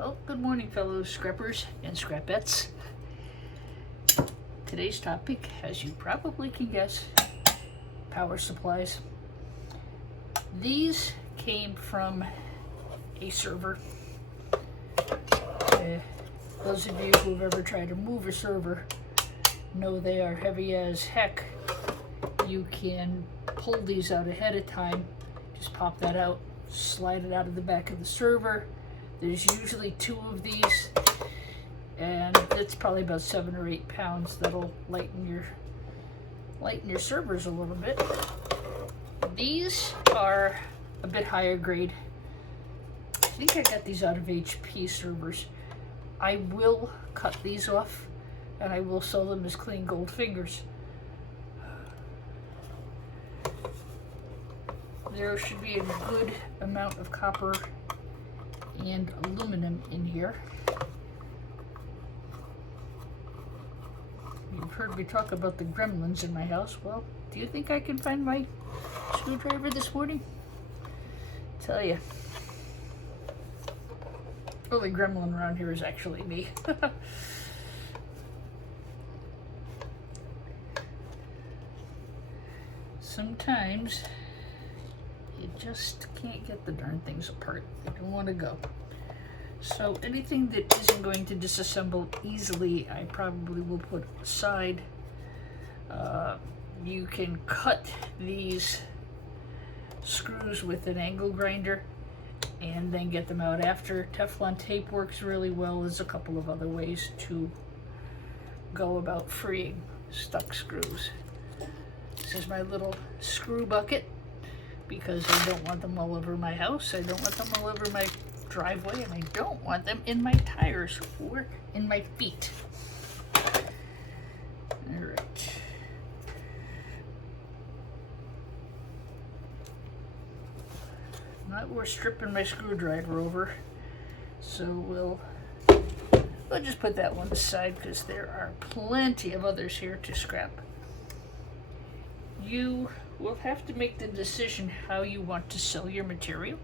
Well, good morning, fellow scrappers and scrapettes. Today's topic, as you probably can guess, power supplies. These came from a server. Those of you who've ever tried to move a server know they are heavy as heck. You can pull these out ahead of time, just pop that out, slide it out of the back of the server. There's usually 2 of these, and it's probably about 7 or 8 pounds. That'll lighten your servers a little bit. These are a bit higher grade. I think I got these out of HP servers. I will cut these off, and I will sell them as clean gold fingers. There should be a good amount of copper and aluminum in here. You've heard me talk about the gremlins in my house. Well, do you think I can find my screwdriver this morning? Tell ya. Only gremlin around here is actually me. Sometimes you just can't get the darn things apart. They don't want to go. So anything that isn't going to disassemble easily, I probably will put aside. You can cut these screws with an angle grinder and then get them out after. Teflon tape works really well. There's a couple of other ways to go about freeing stuck screws. This is my little screw bucket, because I don't want them all over my house, I don't want them all over my driveway, and I don't want them in my tires or in my feet. Alright. Not worth stripping my screwdriver over, so we'll just put that one aside because there are plenty of others here to scrap. You will have to make the decision how you want to sell your material.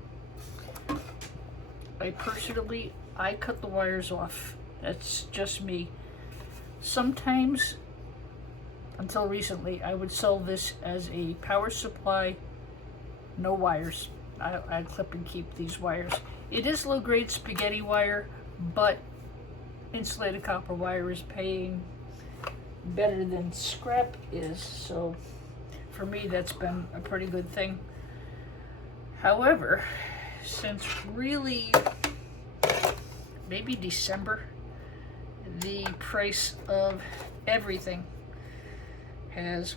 I cut the wires off. That's just me. Sometimes, until recently, I would sell this as a power supply, no wires. I'd clip and keep these wires. It is low-grade spaghetti wire, but insulated copper wire is paying better than scrap is, so for me, that's been a pretty good thing. However, since really maybe December, the price of everything has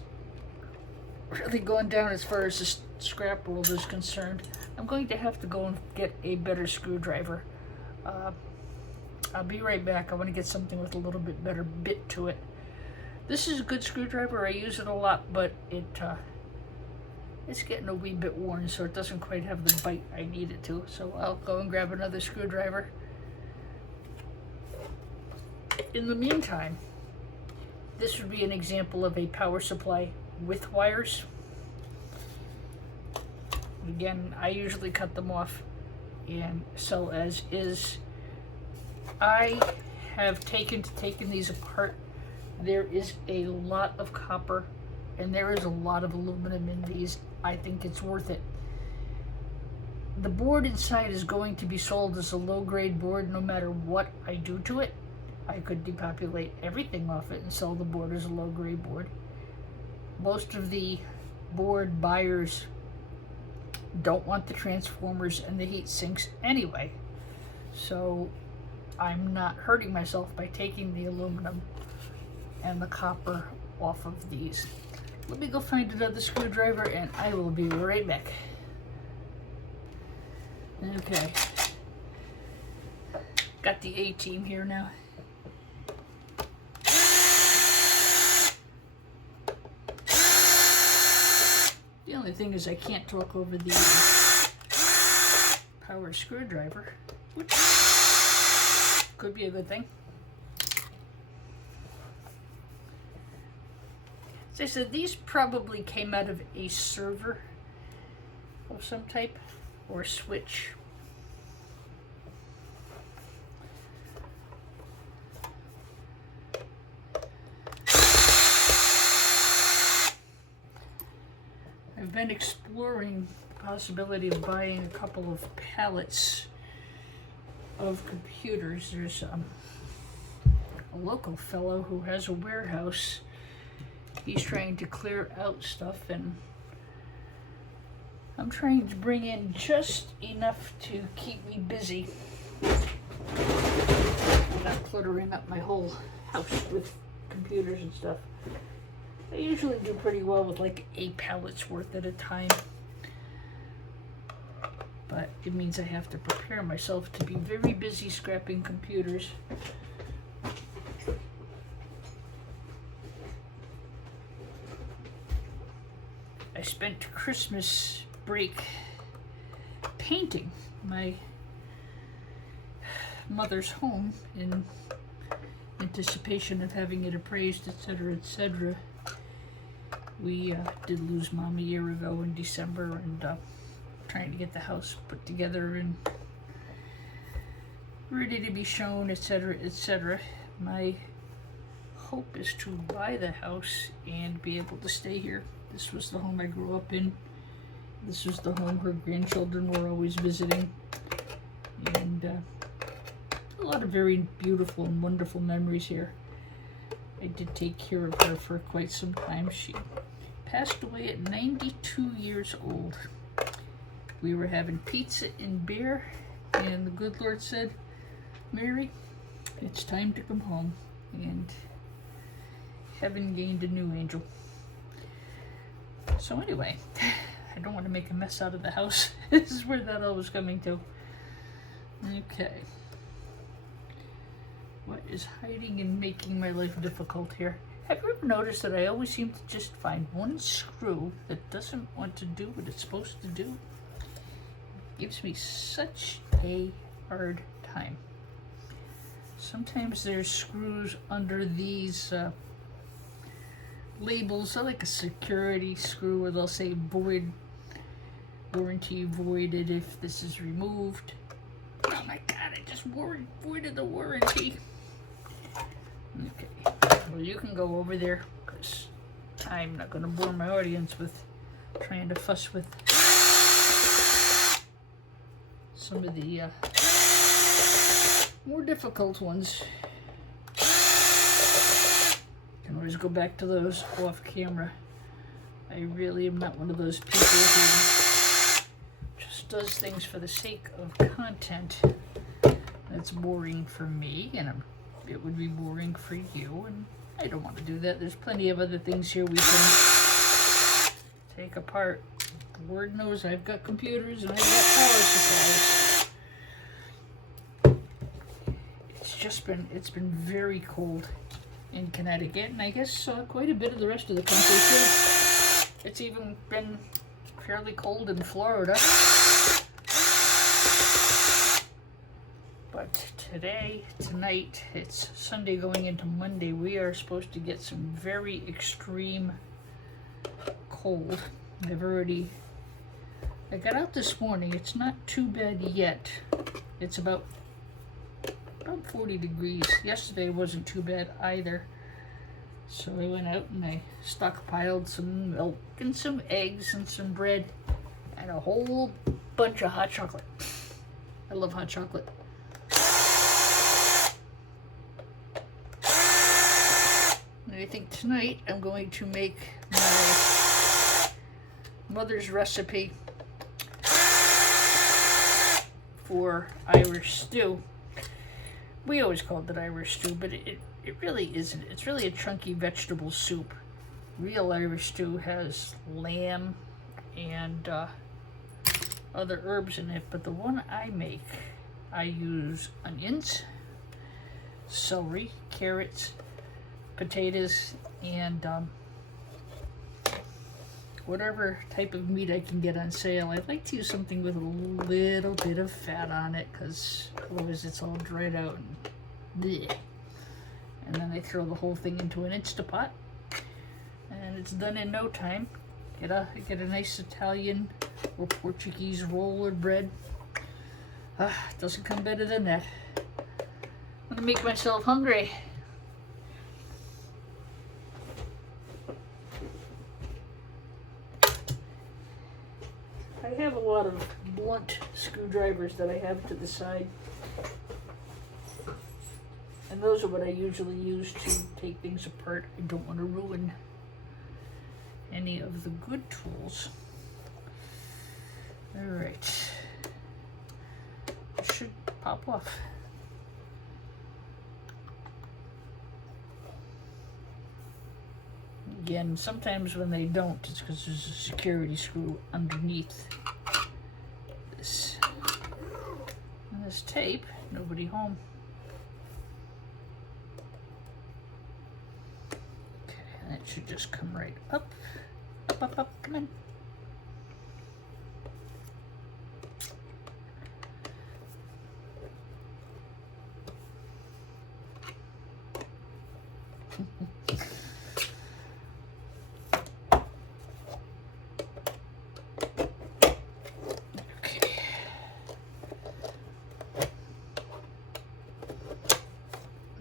really gone down as far as the scrap world is concerned. I'm going to have to go and get a better screwdriver. I'll be right back. I want to get something with a little bit better bit to it. This is a good screwdriver. I use it a lot, but it's getting a wee bit worn, so it doesn't quite have the bite I need it to. So I'll go and grab another screwdriver. In the meantime, this would be an example of a power supply with wires. Again, I usually cut them off and sell as is. I have taken these apart. There is a lot of copper and there is a lot of aluminum in these. I think it's worth it. The board inside is going to be sold as a low-grade board no matter what I do to it. I could depopulate everything off it and sell the board as a low-grade board. Most of the board buyers don't want the transformers and the heat sinks anyway, so I'm not hurting myself by taking the aluminum and the copper off of these. Let me go find another screwdriver and I will be right back. Okay. Got the A-team here now. The only thing is I can't talk over the power screwdriver, which could be a good thing. As I said, these probably came out of a server of some type or switch. been exploring the possibility of buying a couple of pallets of computers. There's a local fellow who has a warehouse. He's trying to clear out stuff, and I'm trying to bring in just enough to keep me busy without cluttering up my whole house with computers and stuff. I usually do pretty well with like 8 pallets worth at a time, but it means I have to prepare myself to be very busy scrapping computers. I spent Christmas break painting my mother's home in anticipation of having it appraised, etc., etc. We did lose Mom a year ago in December, and trying to get the house put together and ready to be shown, etc., etc. My hope is to buy the house and be able to stay here. This was the home I grew up in. This was the home her grandchildren were always visiting. And a lot of very beautiful and wonderful memories here. I did take care of her for quite some time. She passed away at 92 years old. We were having pizza and beer, and the good Lord said, "Mary, it's time to come home." And heaven gained a new angel. So anyway, I don't want to make a mess out of the house. This is where that all was coming to. Okay. What is hiding and making my life difficult here? Have you ever noticed that I always seem to just find one screw that doesn't want to do what it's supposed to do? It gives me such a hard time. Sometimes there's screws under these labels. I like a security screw where they'll say void, warranty voided if this is removed. Oh my god, I just voided the warranty. Okay, well, you can go over there because I'm not going to bore my audience with trying to fuss with some of the more difficult ones. Can always go back to those off camera. I really am not one of those people who just does things for the sake of content. That's boring for me, and it would be boring for you, and I don't want to do that. There's plenty of other things here we can take apart. Lord knows I've got computers and I've got power supplies. It's been very cold in Connecticut, and I guess quite a bit of the rest of the country too. It's even been fairly cold in Florida. But tonight, it's Sunday going into Monday, we are supposed to get some very extreme cold. I got out this morning. It's not too bad yet. It's about 40 degrees. Yesterday wasn't too bad either. So I went out and I stockpiled some milk and some eggs and some bread and a whole bunch of hot chocolate. I love hot chocolate. And I think tonight I'm going to make my mother's recipe for Irish stew. We always called it Irish stew, but it really isn't. It's really a chunky vegetable soup. Real Irish stew has lamb and other herbs in it, but the one I make, I use onions, celery, carrots, potatoes, and whatever type of meat I can get on sale. I like to use something with a little bit of fat on it, because otherwise it's all dried out and bleh. And then I throw the whole thing into an Instapot, and it's done in no time. Get a nice Italian or Portuguese roll of bread. Doesn't come better than that. I'm gonna make myself hungry. have a lot of blunt screwdrivers that I have to the side. And those are what I usually use to take things apart. I don't want to ruin any of the good tools. All right. It should pop off. Again, sometimes when they don't, it's because there's a security screw underneath this. And this tape, nobody home. Okay, and it should just come right up. Up, up, up, come in.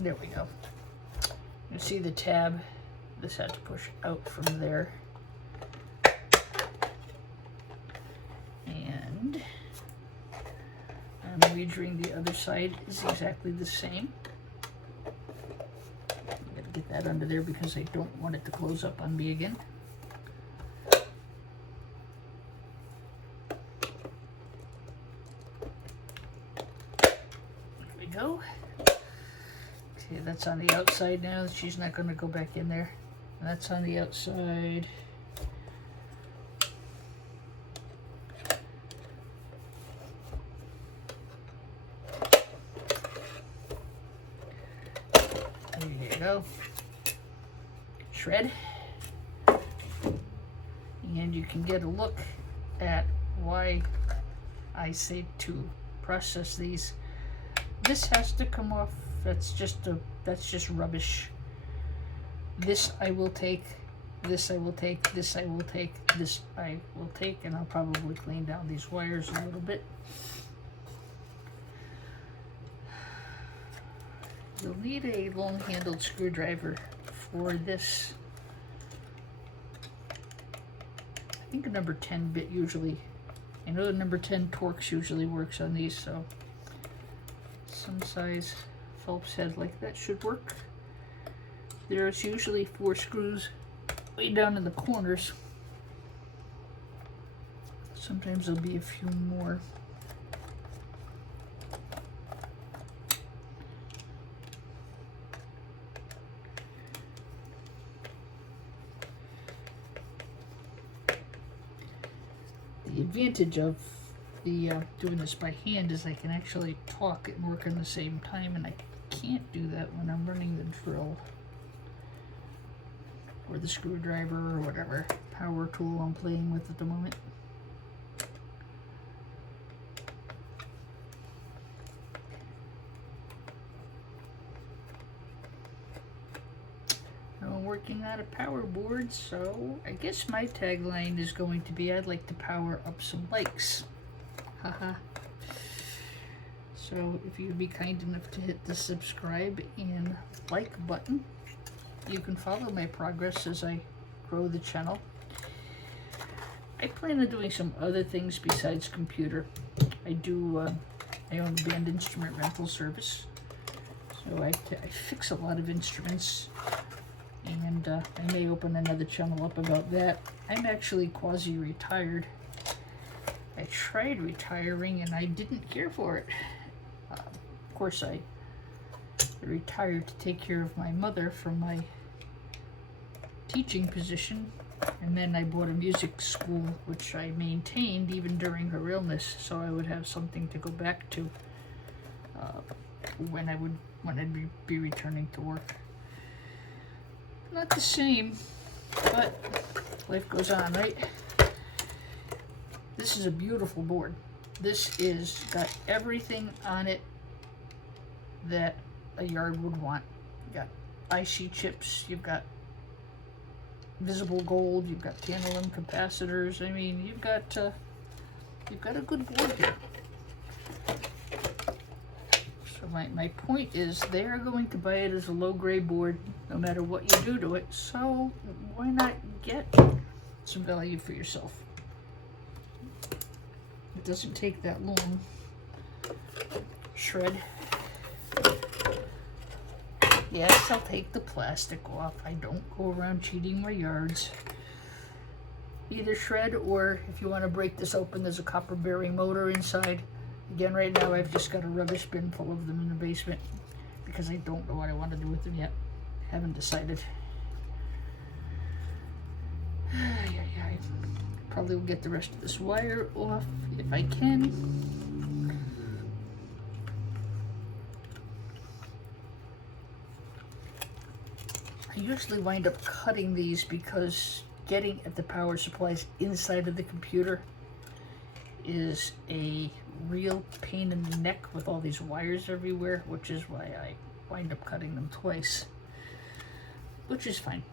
There we go. You see the tab? This had to push out from there. And I'm wagering the other side is exactly the same. I'm gonna get that under there because I don't want it to close up on me again. There we go. Okay, that's on the outside now. She's not going to go back in there. That's on the outside. There you go. Shred. And you can get a look at why I say to process these. This has to come off. That's just rubbish. This I will take, this I will take, this I will take, this I will take, and I'll probably clean down these wires a little bit. You'll need a long-handled screwdriver for this. I think a number 10 bit usually. I know the number 10 Torx usually works on these, so some size Phillips head like that should work. There's usually 4 screws way down in the corners. Sometimes there'll be a few more. The advantage of the doing this by hand is I can actually talk and work at the same time, and I can't do that when I'm running the drill or the screwdriver or whatever power tool I'm playing with at the moment. I'm working on a power board, so I guess my tagline is going to be I'd like to power up some likes. Haha. So if you'd be kind enough to hit the subscribe and like button, you can follow my progress as I grow the channel. I plan on doing some other things besides computer. I own a band instrument rental service, so I fix a lot of instruments, and I may open another channel up about that. I'm actually quasi-retired. I tried retiring and I didn't care for it. Of course, I retired to take care of my mother from my teaching position, and then I bought a music school which I maintained even during her illness, so I would have something to go back to when I'd be returning to work. Not the same, but life goes on, right? This is a beautiful board. This is got everything on it that a yard would want. You got IC chips, you've got visible gold, you've got tantalum capacitors. I mean, you've got a good board here. So my point is, they are going to buy it as a low-grade board no matter what you do to it, so why not get some value for yourself? doesn't take that long. Shred. Yes, I'll take the plastic off. I don't go around cheating my yards. Either shred, or if you want to break this open, there's a copper bearing motor inside. Again, right now I've just got a rubbish bin full of them in the basement because I don't know what I want to do with them yet. Haven't decided. Probably will get the rest of this wire off if I can. I usually wind up cutting these because getting at the power supplies inside of the computer is a real pain in the neck with all these wires everywhere, which is why I wind up cutting them twice, which is fine.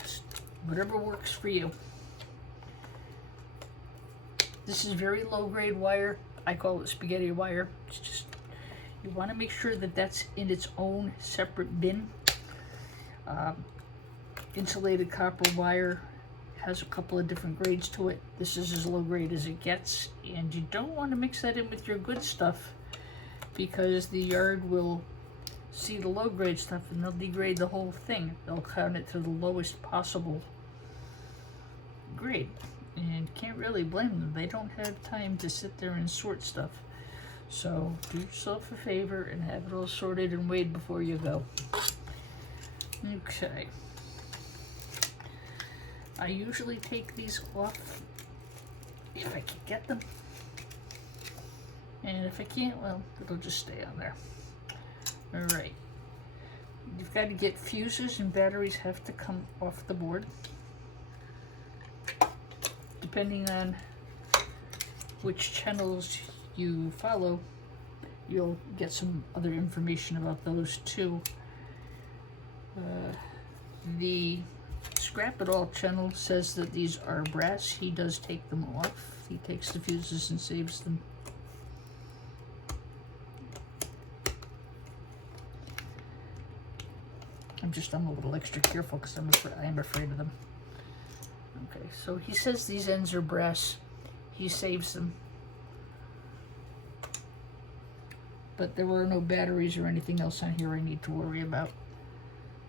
Just whatever works for you. This is very low grade wire. I call it spaghetti wire. It's just, you want to make sure that that's in its own separate bin. Insulated copper wire has a couple of different grades to it. This is as low grade as it gets, and you don't want to mix that in with your good stuff because the yard will see the low grade stuff and they'll degrade the whole thing. They'll count it to the lowest possible grade, and can't really blame them. They don't have time to sit there and sort stuff. So do yourself a favor and have it all sorted and weighed before you go. Okay. I usually take these off if I can get them. And if I can't, well, it'll just stay on there. Alright. You've got to get fuses, and batteries have to come off the board. Depending on which channels you follow, you'll get some other information about those too. The Scrap It All channel says that these are brass. He does take them off. He takes the fuses and saves them. I'm a little extra careful because I am afraid of them. Okay, so he says these ends are brass. He saves them. But there were no batteries or anything else on here I need to worry about.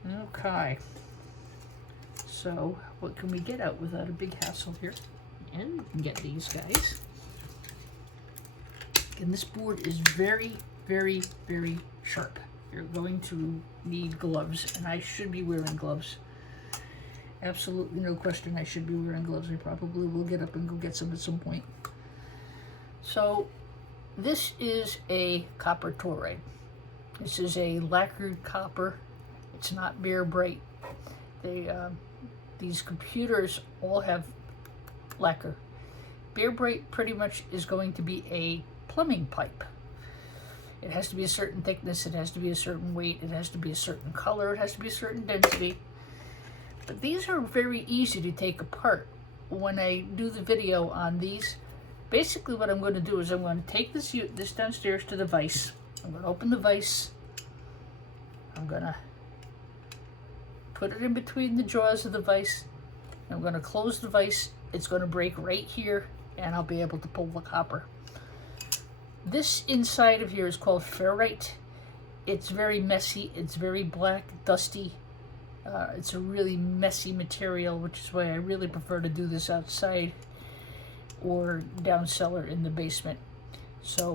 Okay. So, what can we get out without a big hassle here? And we can get these guys. And this board is very, very, very sharp. You're going to need gloves, and I should be wearing gloves. Absolutely no question I should be wearing gloves. I probably will get up and go get some at some point. So, this is a copper toroid. This is a lacquered copper. It's not Bear Bright. These computers all have lacquer. Bear Bright pretty much is going to be a plumbing pipe. It has to be a certain thickness, it has to be a certain weight, it has to be a certain color, it has to be a certain density. But these are very easy to take apart. When I do the video on these, basically what I'm going to do is I'm going to take this downstairs to the vise. I'm going to open the vise. I'm going to put it in between the jaws of the vise. I'm going to close the vise. It's going to break right here, and I'll be able to pull the copper. This inside of here is called ferrite. It's very messy. It's very black, dusty. It's a really messy material, which is why I really prefer to do this outside or down cellar in the basement. So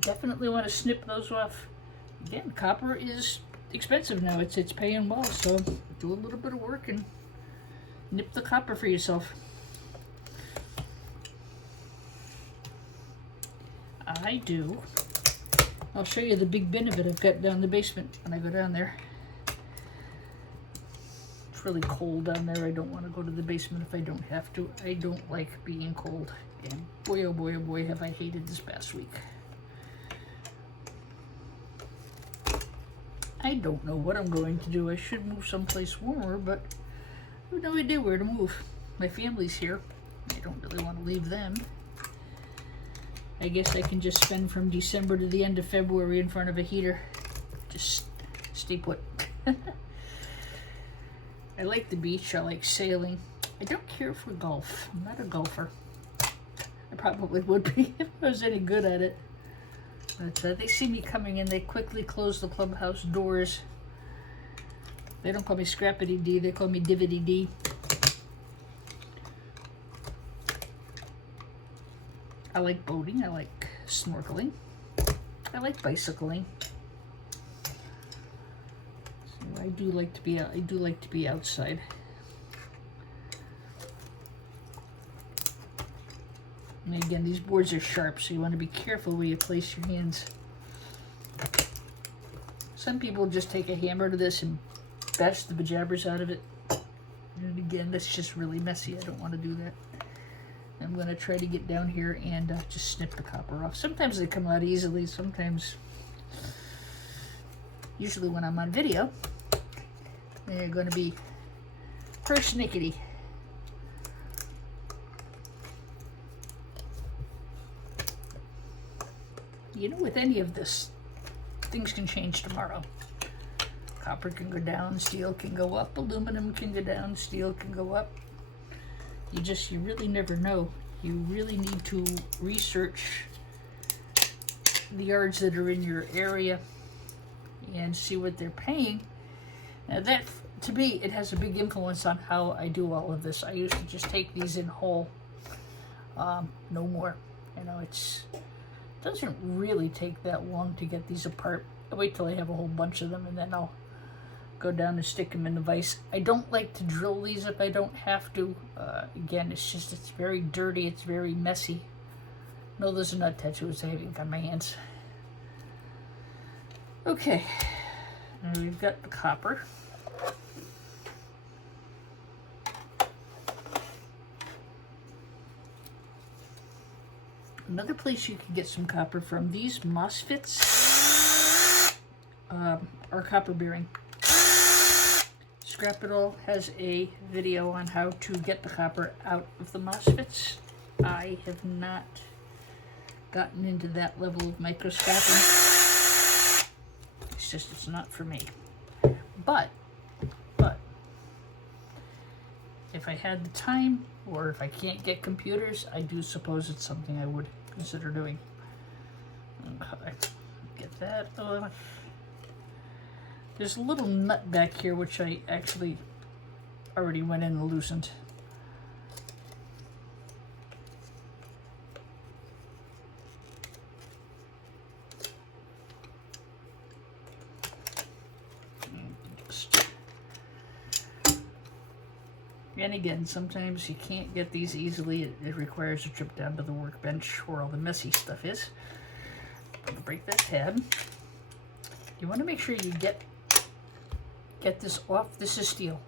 definitely want to snip those off. Again, copper is expensive now. It's paying well, so do a little bit of work and nip the copper for yourself. I do. I'll show you the big bin of it I've got down in the basement when I go down there. It's really cold down there. I don't want to go to the basement if I don't have to. I don't like being cold. And boy, oh boy, have I hated this past week. I don't know what I'm going to do. I should move someplace warmer, but I have no idea where to move. My family's here. I don't really want to leave them. I guess I can just spend from December to the end of February in front of a heater. Just stay put. I like the beach. I like sailing. I don't care for golf. I'm not a golfer. I probably would be if I was any good at it. But they see me coming in, they quickly close the clubhouse doors. They don't call me Scrappity D, they call me Divity D. I like boating, I like snorkeling, I like bicycling. So I do like to be outside. And again, these boards are sharp, so you want to be careful where you place your hands. Some people just take a hammer to this and bash the bejabbers out of it. And again, that's just really messy. I don't want to do that. I'm going to try to get down here and just snip the copper off. Sometimes they come out easily, sometimes, usually when I'm on video, they're going to be persnickety. You know, with any of this, things can change tomorrow. Copper can go down, steel can go up, aluminum can go down, steel can go up. You really never know. You really need to research the yards that are in your area and see what they're paying. Now that, to me, it has a big influence on how I do all of this. I used to just take these in whole, no more. You know, it doesn't really take that long to get these apart. I wait till I have a whole bunch of them and then I'll go down and stick them in the vise. I don't like to drill these if I don't have to. Again, it's very dirty, it's very messy. No, those are not tattoos, I haven't got my hands. Okay, and we've got the copper. Another place you can get some copper from, these MOSFETs are copper bearing. Scrap It All has a video on how to get the copper out of the MOSFETs. I have not gotten into that level of microscoping. It's not for me. But, if I had the time, or if I can't get computers, I do suppose it's something I would consider doing. Okay, get that off. There's a little nut back here which I actually already went in and loosened. And again, sometimes you can't get these easily. It requires a trip down to the workbench where all the messy stuff is. I'm gonna break that tab. You want to make sure you get this off. This is steel.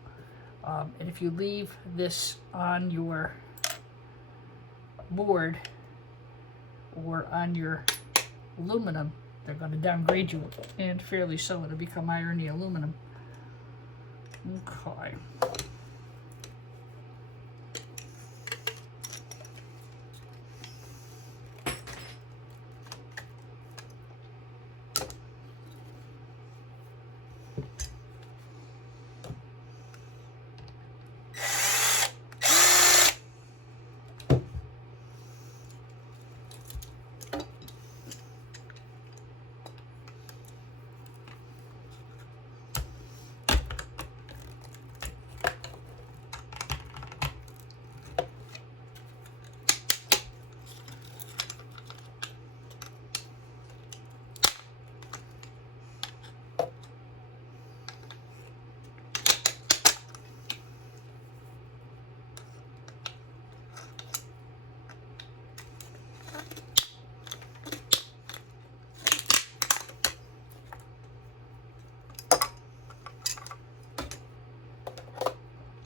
And if you leave this on your board or on your aluminum, they're going to downgrade you, and fairly so. It'll become irony aluminum. Okay.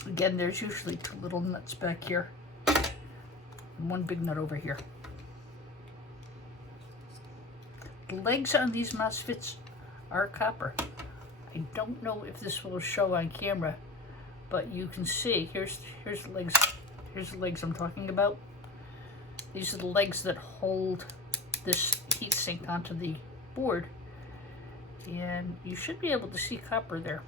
Again, there's usually two little nuts back here and one big nut over here. The legs on these MOSFETs are copper. I don't know if this will show on camera, but you can see, here's the legs. Here's the legs I'm talking about. These are the legs that hold this heatsink onto the board, and you should be able to see copper there.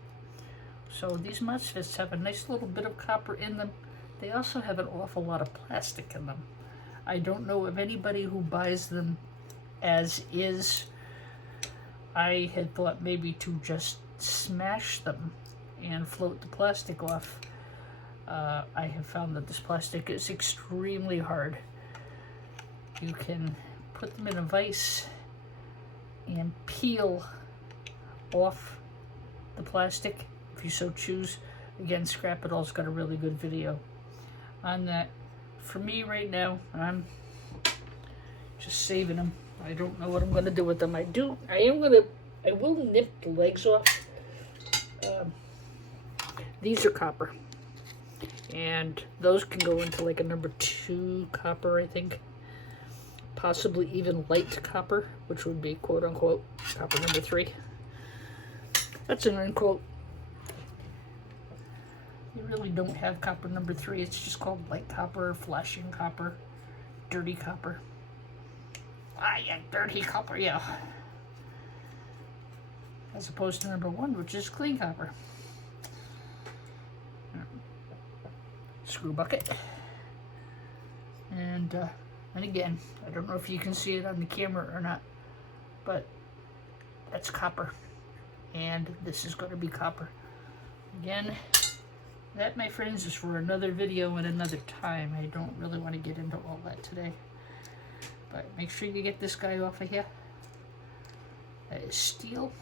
So these MOSFETs have a nice little bit of copper in them. They also have an awful lot of plastic in them. I don't know of anybody who buys them as is. I had thought maybe to just smash them and float the plastic off. I have found that this plastic is extremely hard. You can put them in a vise and peel off the plastic if you so choose. Again, Scrap It All's got a really good video on that. For me right now, I'm just saving them. I don't know what I'm gonna do with them. I will nip the legs off. These are copper, and those can go into like a number 2 copper, I think. Possibly even light copper, which would be quote unquote copper number 3. That's an unquote. You really don't have copper number 3. It's just called light copper, flashing copper, dirty copper. Ah, yeah, dirty copper, yeah. As opposed to number 1, which is clean copper. Screw bucket. And again, I don't know if you can see it on the camera or not, but that's copper. And this is going to be copper. Again, that, my friends, is for another video and another time. I don't really want to get into all that today. But make sure you get this guy off of here. That is steel.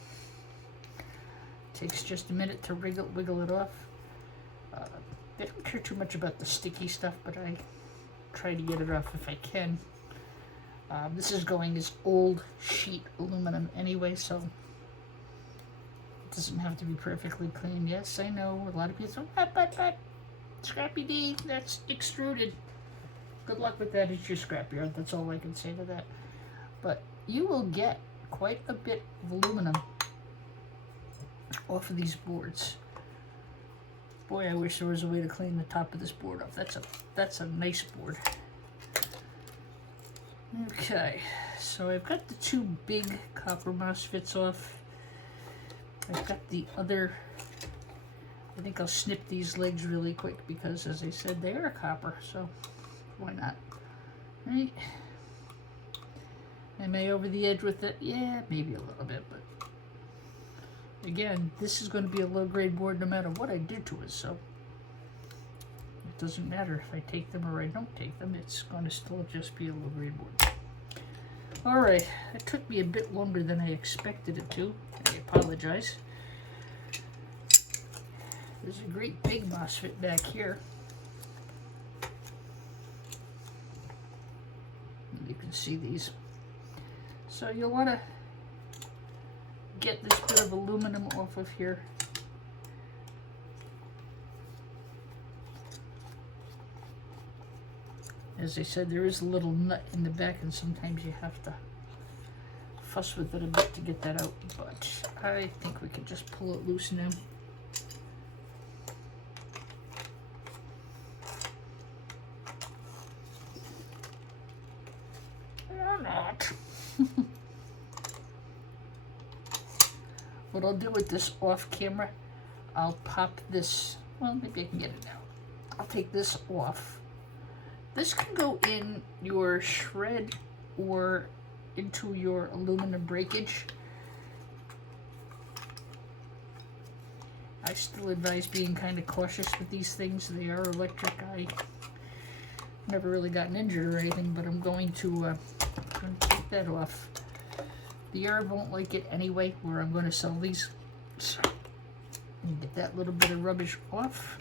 Takes just a minute to wiggle it off. I don't care too much about the sticky stuff, but I try to get it off if I can. This is going as old sheet aluminum anyway, so it doesn't have to be perfectly clean. Yes, I know, a lot of people say, but, Scrappy D, that's extruded. Good luck with that at your scrapyard, that's all I can say to that. But you will get quite a bit of aluminum off of these boards. Boy, I wish there was a way to clean the top of this board off. That's a nice board. Okay, so I've got the 2 big copper MOSFETs off. I've got the other. I think I'll snip these legs really quick because, as I said, they are copper, so why not? Right? Am I over the edge with it? Yeah, maybe a little bit, but again, this is going to be a low-grade board no matter what I do to it, so it doesn't matter if I take them or I don't take them. It's going to still just be a low-grade board. Alright, it took me a bit longer than I expected it to. I apologize. There's a great big MOSFET back here. You can see these. So you'll want to get this bit of aluminum off of here. As I said, there is a little nut in the back, and sometimes you have to fuss with it a bit to get that out, but I think we can just pull it loose now. Or not. What I'll do with this off camera, I'll pop this, well, maybe I can get it now. I'll take this off. This can go in your shred or into your aluminum breakage. I still advise being kind of cautious with these things. They are electric. I never really gotten injured or anything, but I'm going to take that off. The yard won't like it anyway, where I'm going to sell these. So, get that little bit of rubbish off.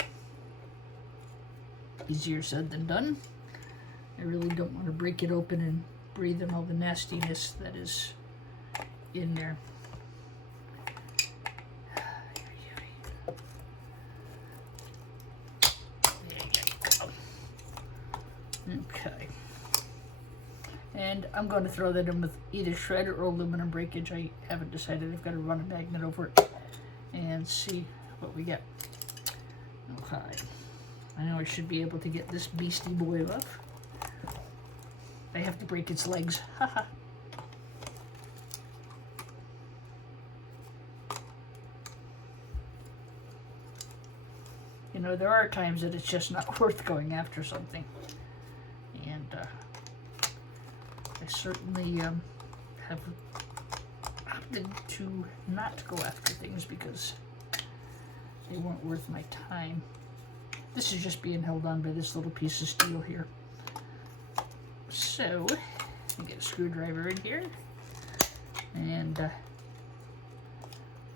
Easier said than done. I really don't want to break it open and breathe in all the nastiness that is in there. Okay. And I'm going to throw that in with either shred or aluminum breakage. I haven't decided. I've got to run a magnet over it and see what we get. Okay. I know I should be able to get this beastie boy off. I have to break its legs. Haha. You know, there are times that it's just not worth going after something. And I certainly have opted to not go after things because they weren't worth my time. This is just being held on by this little piece of steel here. So, I get a screwdriver in here, and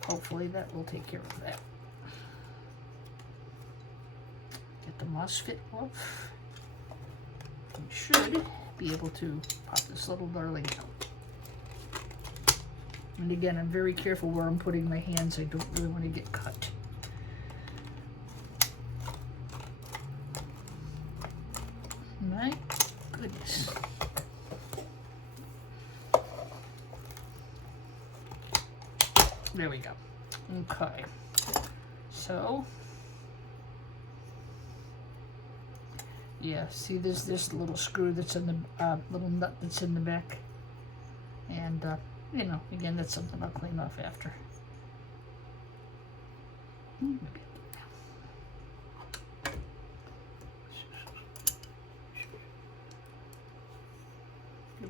hopefully that will take care of that. Get the MOSFET off. You should be able to pop this little darling out. And again, I'm very careful where I'm putting my hands. I don't really want to get cut. My goodness. There we go. Okay. So, yeah, see there's this little screw that's in the, little nut that's in the back. And, you know, again, that's something I'll clean off after. You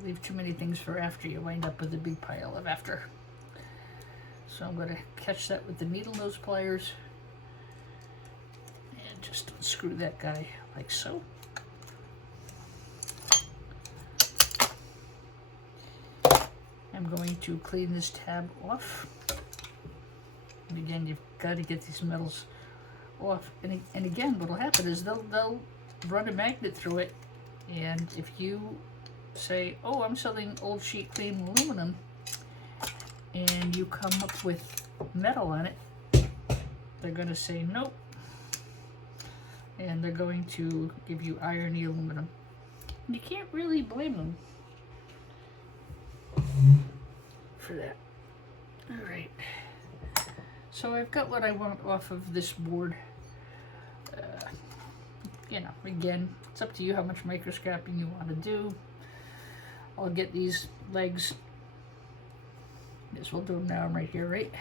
leave too many things for after, you wind up with a big pile of after. So I'm going to catch that with the needle nose pliers and just unscrew that guy like so. I'm going to clean this tab off. And again, you've got to get these metals off. And again, what'll happen is they'll run a magnet through it. And if you say, oh, I'm selling old sheet clean aluminum, and you come up with metal on it, they're going to say nope. And they're going to give you irony aluminum. And you can't really blame them for that. Alright. So I've got what I want off of this board. You know, again, it's up to you how much microscrapping you want to do. I'll get these legs. Yes, we'll do them now. I'm right here, right?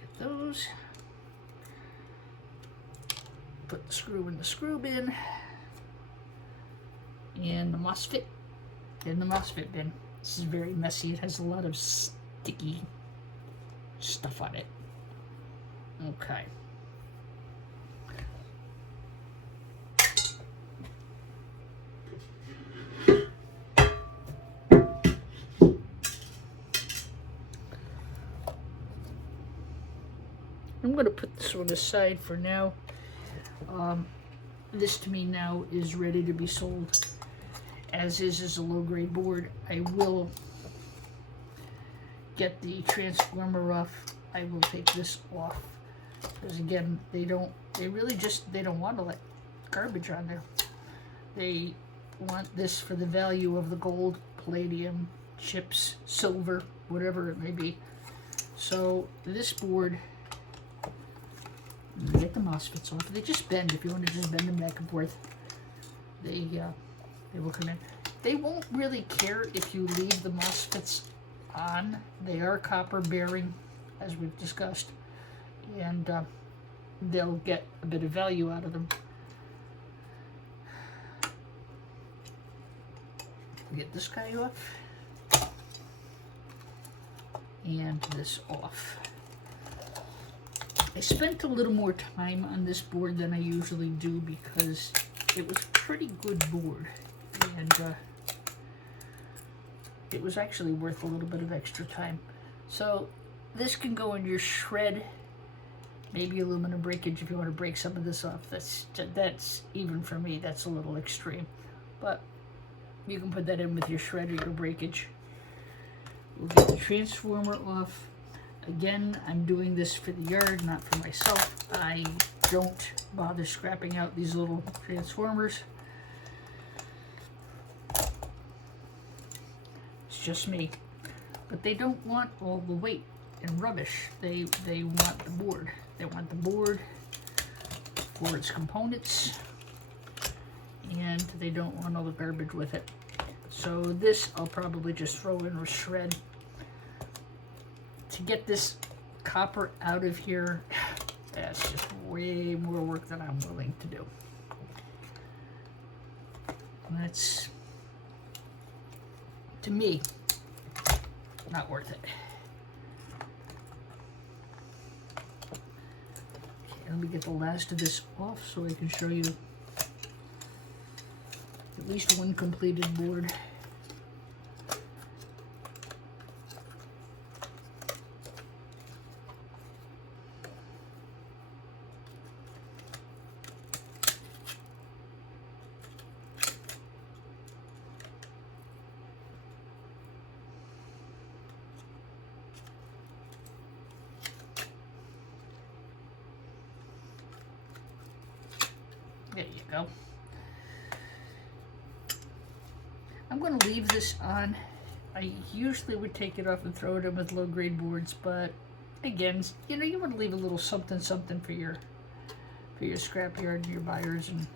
Get those. Put the screw in the screw bin. And the MOSFET in the MOSFET bin. This is very messy. It has a lot of sticky stuff on it. Okay. I'm going to put this one aside for now. This to me now is ready to be sold. As is a low-grade board. I will get the transformer off. I will take this off because again, they don't want to let garbage on there. They want this for the value of the gold, palladium, chips, silver, whatever it may be. So this board, get the MOSFETs off. They just bend. If you want to just bend them back and forth, they will come in. They won't really care if you leave the MOSFETs on. They are copper bearing, as we've discussed, and they'll get a bit of value out of them. Get this guy off, and this off. I spent a little more time on this board than I usually do because it was a pretty good board, and it was actually worth a little bit of extra time. So this can go in your shred, maybe aluminum breakage if you want to break some of this off. That's even for me, that's a little extreme, but you can put that in with your shred or your breakage. We'll get the transformer off. Again, I'm doing this for the yard, not for myself. I don't bother scrapping out these little transformers. It's just me. But they don't want all the weight and rubbish. They want the board. They want the board for its components, and they don't want all the garbage with it. So this I'll probably just throw in a shred. To get this copper out of here, that's just way more work than I'm willing to do. Let's to me, not worth it. Okay, let me get the last of this off so I can show you at least one completed board. There you go. I'm going to leave this on. I usually would take it off and throw it in with low grade boards, but again, you know, you want to leave a little something for your scrapyard and your buyers and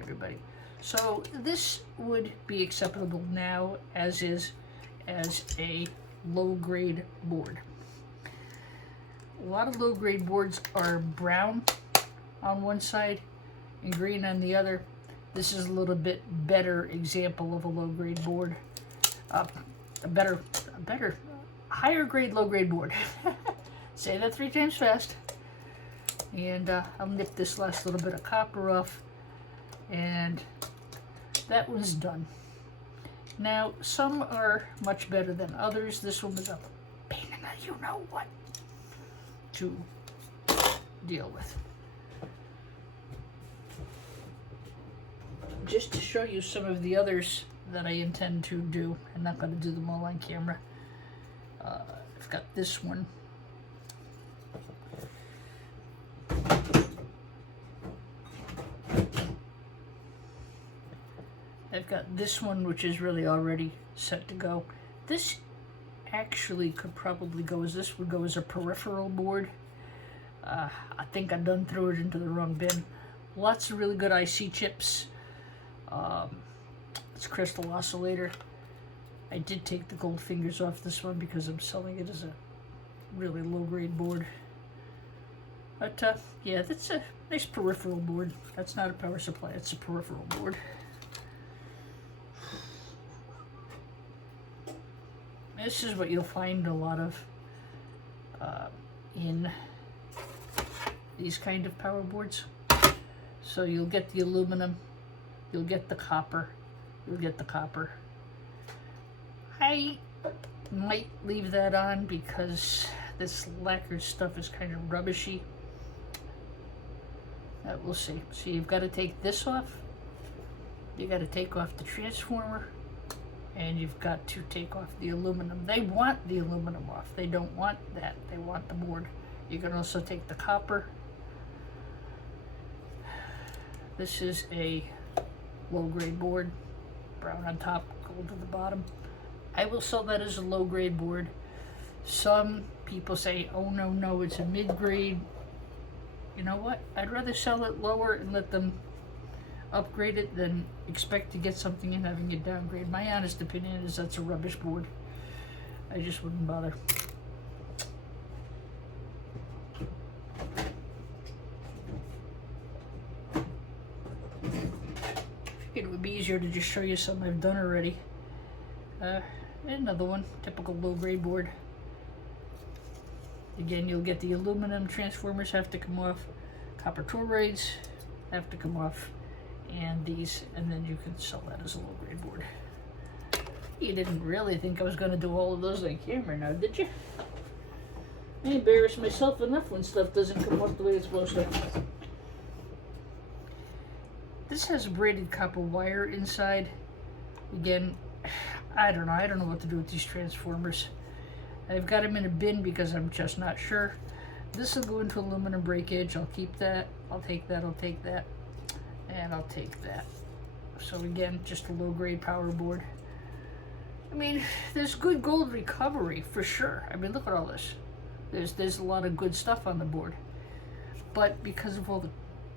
everybody. So this would be acceptable now as is, as a low grade board. A lot of low grade boards are brown on one side and green on the other. This is a little bit better example of a low grade board. A better, higher grade, low grade board. Say that 3 times fast. And I'll nip this last little bit of copper off. And that one's done. Now, some are much better than others. This one was a pain in the you-know-what to deal with. Just to show you some of the others that I intend to do, I'm not going to do them all on camera. I've got this one. I've got this one, which is really already set to go. This actually could probably go as, this would go as a peripheral board. I think I done threw it into the wrong bin. Lots of really good IC chips. It's crystal oscillator. I did take the gold fingers off this one because I'm selling it as a really low grade board. But yeah, that's a nice peripheral board. That's not a power supply, it's a peripheral board. This is what you'll find a lot of in these kind of power boards. So you'll get the aluminum, you'll get the copper, you'll get the copper. I might leave that on because this lacquer stuff is kind of rubbishy. We'll see. So you've got to take this off, you got to take off the transformer, and you've got to take off the aluminum. They want the aluminum off. They don't want that. They want the board. You can also take the copper. This is a low-grade board. Brown on top, gold at the bottom. I will sell that as a low-grade board. Some people say, oh, no, it's a mid-grade. You know what? I'd rather sell it lower and let them upgrade it than expect to get something and having it downgrade. My honest opinion is that's a rubbish board. I just wouldn't bother. It would be easier to just show you something I've done already. Another one, typical low-grade board. Again, you'll get the aluminum transformers have to come off, copper toroids have to come off, and these, and then you can sell that as a low-grade board. You didn't really think I was going to do all of those on camera now, did you? I embarrass myself enough when stuff doesn't come off the way it's supposed to. This has braided copper wire inside. Again, I don't know what to do with these transformers. I've got them in a bin because I'm just not sure. This will go into aluminum breakage. I'll keep that. I'll take that. I'll take that. And I'll take that. So again, just a low-grade power board. I mean, there's good gold recovery for sure. I mean, look at all this. There's a lot of good stuff on the board. But because of all the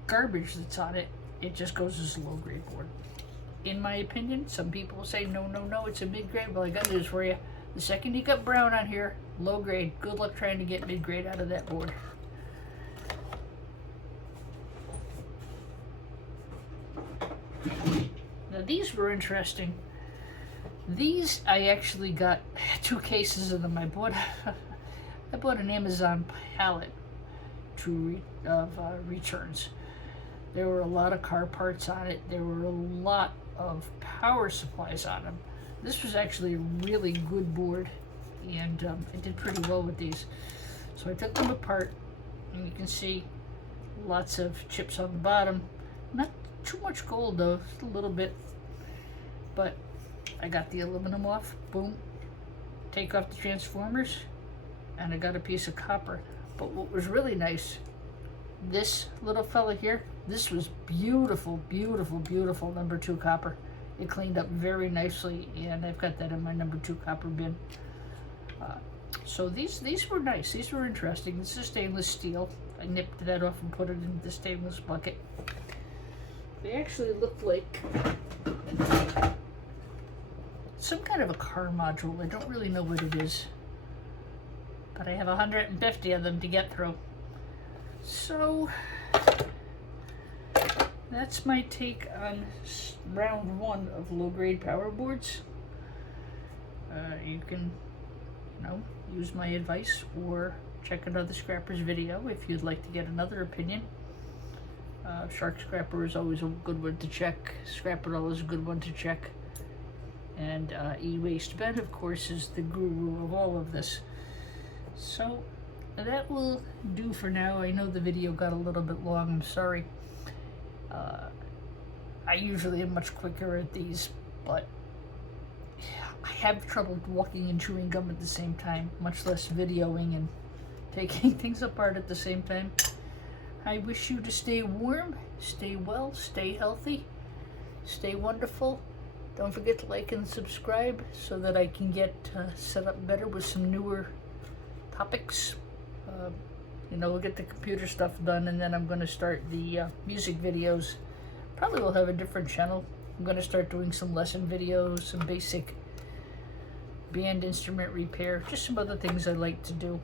garbage that's on it, it just goes as a low-grade board. In my opinion, some people say, no, it's a mid-grade. Well, I got news for you. The second you got brown on here, low grade. Good luck trying to get mid-grade out of that board. Now these were interesting. These I actually got 2 cases of them. I bought an Amazon pallet of returns. There were a lot of car parts on it. There were a lot of power supplies on them. This was actually a really good board, and I did pretty well with these. So I took them apart, and you can see lots of chips on the bottom. Not too much gold though, just a little bit. But I got the aluminum off, boom. Take off the transformers, and I got a piece of copper. But what was really nice, this little fella here, this was beautiful, beautiful, beautiful number 2 copper. It cleaned up very nicely, and I've got that in my number 2 copper bin. So these were nice. These were interesting. This is stainless steel. I nipped that off and put it in the stainless bucket. They actually look like some kind of a car module. I don't really know what it is, but I have 150 of them to get through. So that's my take on round 1 of low-grade power boards. You can, use my advice or check another Scrapper's video if you'd like to get another opinion. Shark Scrapper is always a good one to check. Scrap-It-All is a good one to check. And E-Waste Ben, of course, is the guru of all of this. So that will do for now. I know the video got a little bit long. I'm sorry. I usually am much quicker at these, but I have trouble walking and chewing gum at the same time, much less videoing and taking things apart at the same time. I wish you to stay warm, stay well, stay healthy, stay wonderful. Don't forget to like and subscribe so that I can get set up better with some newer topics. We'll get the computer stuff done, and then I'm going to start the music videos. Probably will have a different channel. I'm going to start doing some lesson videos, some basic band instrument repair, just some other things I like to do.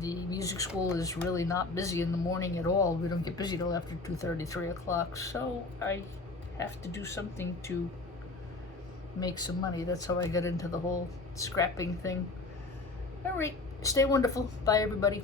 The music school is really not busy in the morning at all. We don't get busy till after 2:30, 3 o'clock. So I have to do something to make some money. That's how I got into the whole scrapping thing. All right, stay wonderful. Bye, everybody.